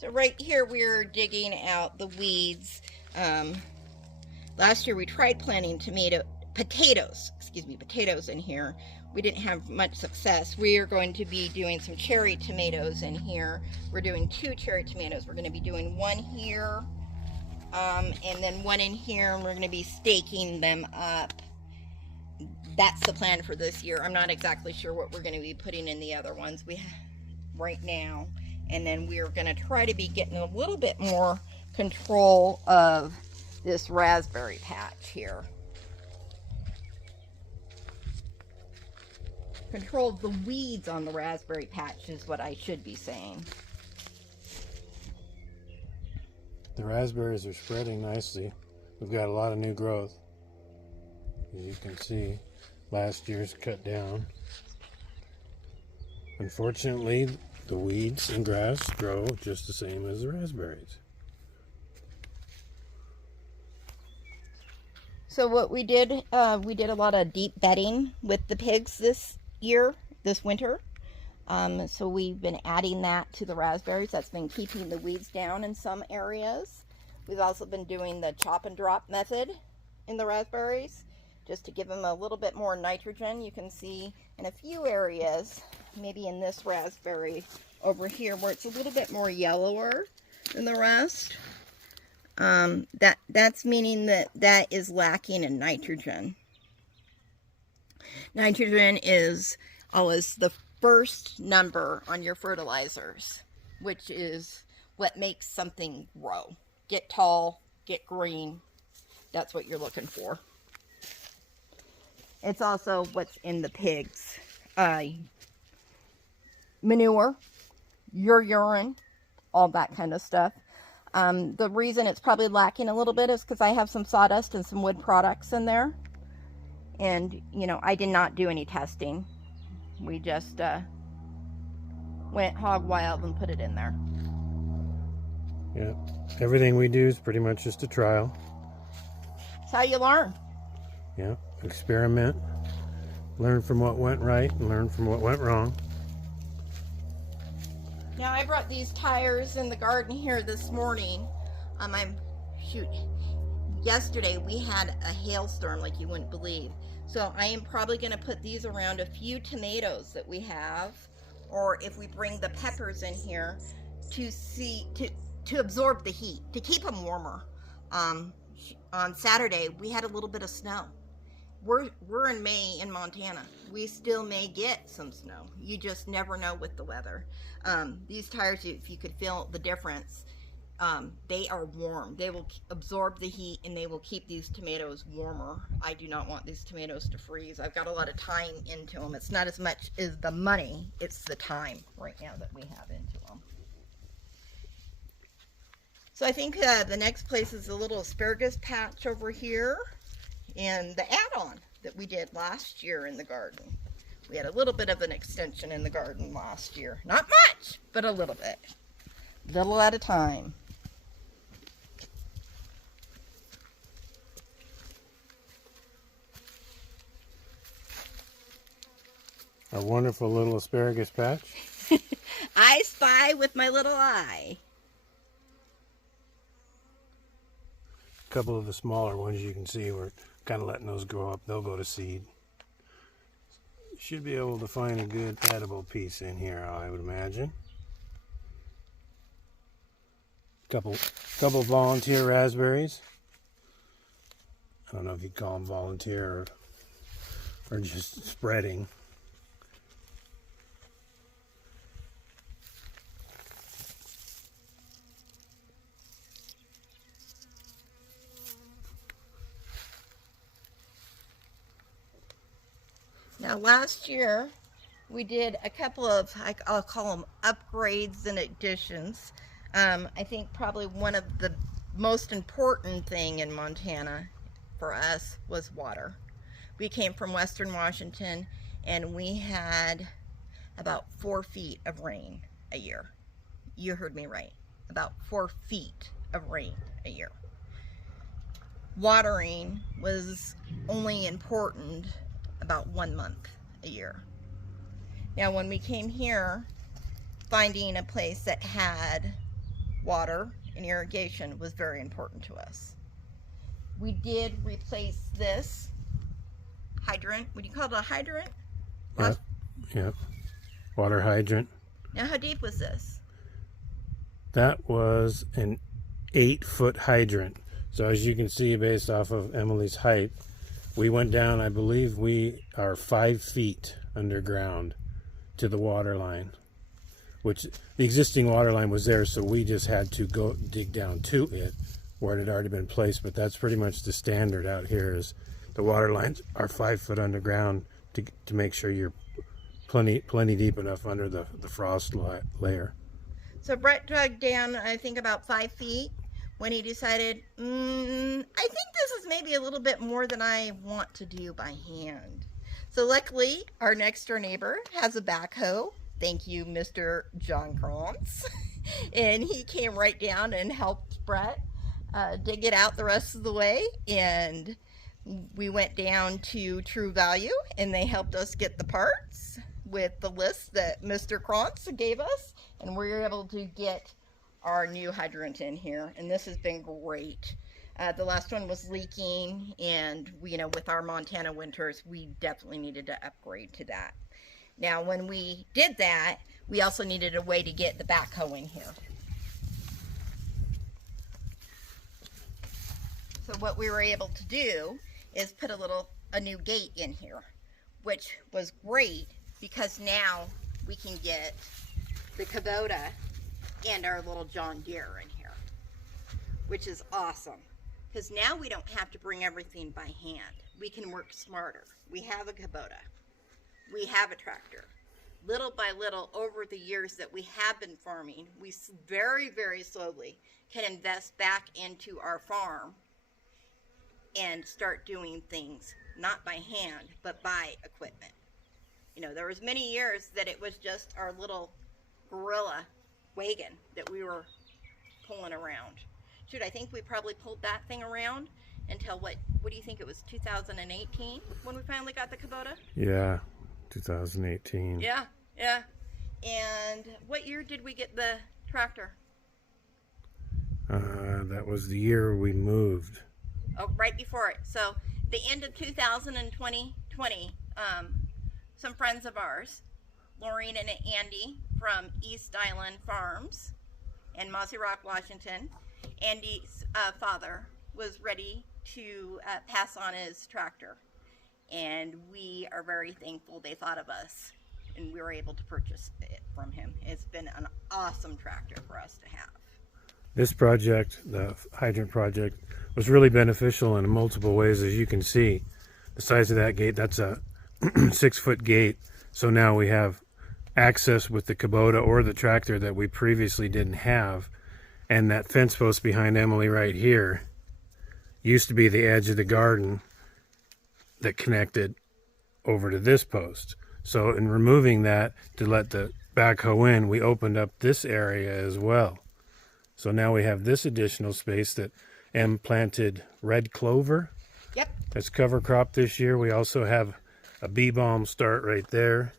So right here we're digging out the weeds. Last year we tried planting potatoes in here. We didn't have much success. We are going to be doing some cherry tomatoes in here. We're doing 2 cherry tomatoes. We're going to be doing one here, and then one in here, and we're going to be staking them up. That's the plan for this year. I'm not exactly sure what we're going to be putting in the other ones right now. And then we're going to try to be getting a little bit more control of this raspberry patch here. Control the weeds on the raspberry patch is what I should be saying. The raspberries are spreading nicely. We've got a lot of new growth. As you can see, last year's cut down. Unfortunately, the weeds and grass grow just the same as the raspberries. So what we did a lot of deep bedding with the pigs this winter. So we've been adding that to the raspberries. That's been keeping the weeds down in some areas. We've also been doing the chop and drop method in the raspberries, just to give them a little bit more nitrogen. You can see in a few areas, maybe in this raspberry over here, where it's a little bit more yellower than the rest. That's meaning that is lacking in nitrogen. Nitrogen is always the first number on your fertilizers, which is what makes something grow. Get tall, get green. That's what you're looking for. It's also what's in the pigs. Manure, your urine, all that kind of stuff. The reason it's probably lacking a little bit is because I have some sawdust and some wood products in there. And, you know, I did not do any testing. We just went hog wild and put it in there. Yeah, everything we do is pretty much just a trial. That's how you learn. Yeah, experiment, learn from what went right and learn from what went wrong. Now I brought these tires in the garden here this morning. Yesterday we had a hailstorm like you wouldn't believe. So I am probably going to put these around a few tomatoes that we have, or if we bring the peppers in here to absorb the heat, to keep them warmer. On Saturday we had a little bit of snow. We're in May in Montana. We still may get some snow. You just never know with the weather. These tires, if you could feel the difference, they are warm. They will absorb the heat and they will keep these tomatoes warmer. I do not want these tomatoes to freeze. I've got a lot of time into them. It's not as much as the money, it's the time right now that we have into them. So I think the next place is a little asparagus patch over here, and the add-on that we did last year in the garden. We had a little bit of an extension in the garden last year. Not much, but a little bit. Little at a time. A wonderful little asparagus patch. I spy with my little eye. A couple of the smaller ones you can see, we're kind of letting those grow up. They'll go to seed. You should be able to find a good edible piece in here, I would imagine. Couple volunteer raspberries. I don't know if you'd call them volunteer or just spreading. Now last year we did a couple of, I'll call them upgrades and additions. I think probably one of the most important thing in Montana for us was water. We came from Western Washington and we had about 4 feet of rain a year. You heard me right, about 4 feet of rain a year. Watering was only important about 1 month a year. Now when we came here, finding a place that had water and irrigation was very important to us. We did replace this hydrant. Would you call it a hydrant? Yep. Yep. Water hydrant. Now, how deep was this? That was an 8-foot hydrant. So as you can see, based off of Emily's height, we went down, I believe we are 5 feet underground to the water line, which the existing water line was there, so we just had to go dig down to it where it had already been placed. But that's pretty much the standard out here, is the water lines are 5 foot underground to make sure you're plenty deep enough under the frost layer. So Brett dug down, I think, about 5 feet when he decided, I think this is maybe a little bit more than I want to do by hand. So luckily, our next door neighbor has a backhoe. Thank you, Mr. John Krantz. And he came right down and helped Brett dig it out the rest of the way. And we went down to True Value, and they helped us get the parts with the list that Mr. Krantz gave us. And we were able to get our new hydrant in here, and this has been great. The last one was leaking, and with our Montana winters, we definitely needed to upgrade to that. Now, when we did that, we also needed a way to get the backhoe in here. So what we were able to do is put a new gate in here, which was great because now we can get the Kubota and our little John Deere in here, which is awesome, because now we don't have to bring everything by hand. We can work smarter. We have a Kubota. We have a tractor. Little by little, over the years that we have been farming, we very, very slowly can invest back into our farm and start doing things, not by hand, but by equipment. There was many years that it was just our little gorilla wagon that we were pulling around. Shoot, I think we probably pulled that thing around until what do you think it was, 2018 when we finally got the Kubota? Yeah, 2018. Yeah. And what year did we get the tractor? That was the year we moved. Oh, right before it. So the end of 2020, some friends of ours, Laureen and Andy from East Island Farms in Mossy Rock, Washington. Andy's father was ready to pass on his tractor, and we are very thankful they thought of us, and we were able to purchase it from him. It's been an awesome tractor for us to have. This project, the hydrant project, was really beneficial in multiple ways. As you can see, the size of that gate, that's a 6-foot gate. So now we have access with the Kubota or the tractor that we previously didn't have. And that fence post behind Emily right here used to be the edge of the garden that connected over to this post. So in removing that to let the backhoe in, we opened up this area as well. So now we have this additional space that Em planted red clover. Yep. That's cover crop this year. We also have a bee balm start right there.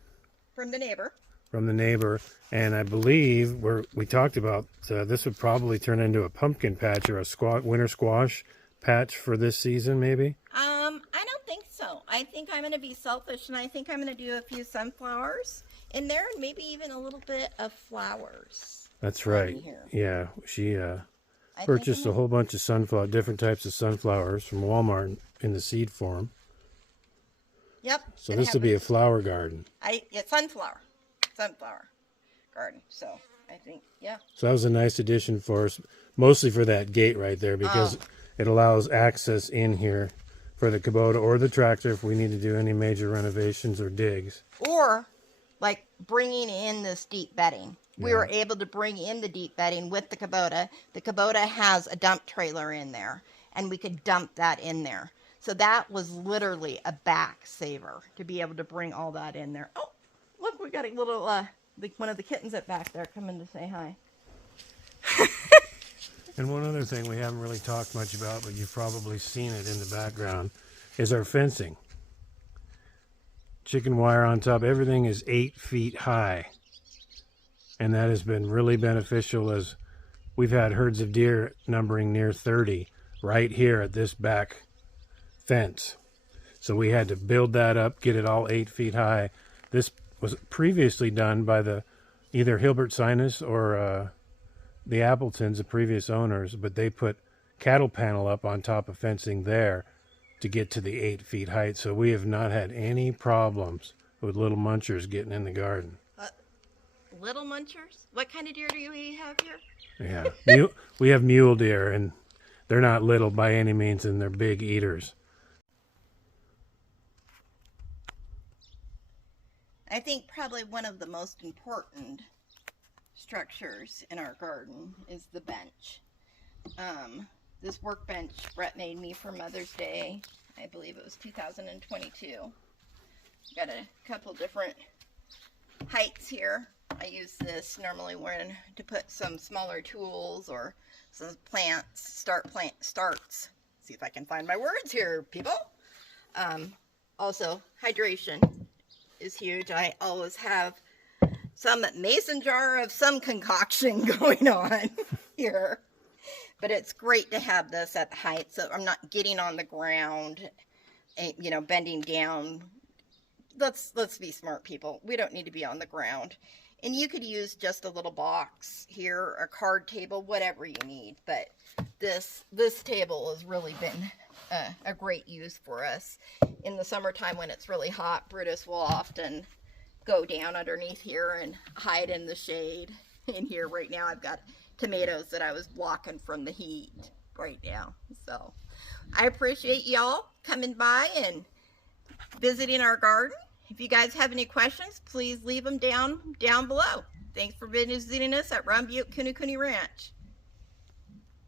From the neighbor. From the neighbor. And I believe we talked about this would probably turn into a pumpkin patch or a winter squash patch for this season, maybe? I don't think so. I think I'm going to be selfish, and I think I'm going to do a few sunflowers in there, and maybe even a little bit of flowers. That's right. Yeah, she purchased a whole bunch of different types of sunflowers from Walmart in the seed form. Yep. So this will be a flower garden. Sunflower garden. So I think, yeah. So that was a nice addition for us, mostly for that gate right there, because it allows access in here for the Kubota or the tractor if we need to do any major renovations or digs. Or like bringing in this deep bedding. We were able to bring in the deep bedding with the Kubota. The Kubota has a dump trailer in there, and we could dump that in there. So that was literally a back saver to be able to bring all that in there. Oh, look, we got a little, one of the kittens at back there coming to say hi. And one other thing we haven't really talked much about, but you've probably seen it in the background, is our fencing. Chicken wire on top. Everything is 8 feet high. And that has been really beneficial as we've had herds of deer numbering near 30 right here at this back fence. So we had to build that up, get it all 8 feet high. This was previously done by either Hilbert Sinus or the Appletons, the previous owners, but they put cattle panel up on top of fencing there to get to the 8 feet height. So we have not had any problems with little munchers getting in the garden. Little munchers? What kind of deer do we have here? Yeah, we have mule deer, and they're not little by any means, and they're big eaters. I think probably one of the most important structures in our garden is the bench. This workbench Brett made me for Mother's Day. I believe it was 2022. Got a couple different heights here. I use this normally to put some smaller tools or some plants, starts. See if I can find my words here, people. Also, hydration is huge. I always have some mason jar of some concoction going on here. But it's great to have this at the height so I'm not getting on the ground, you know, bending down. Let's be smart, people. We don't need to be on the ground. And you could use just a little box here, a card table, whatever you need. But this table has really been a great use for us. In the summertime when it's really hot, Brutus will often go down underneath here and hide in the shade. In here right now I've got tomatoes that I was blocking from the heat right now. So I appreciate y'all coming by and visiting our garden. If you guys have any questions, please leave them down below. Thanks for visiting us at Round Butte Kune Kune Ranch.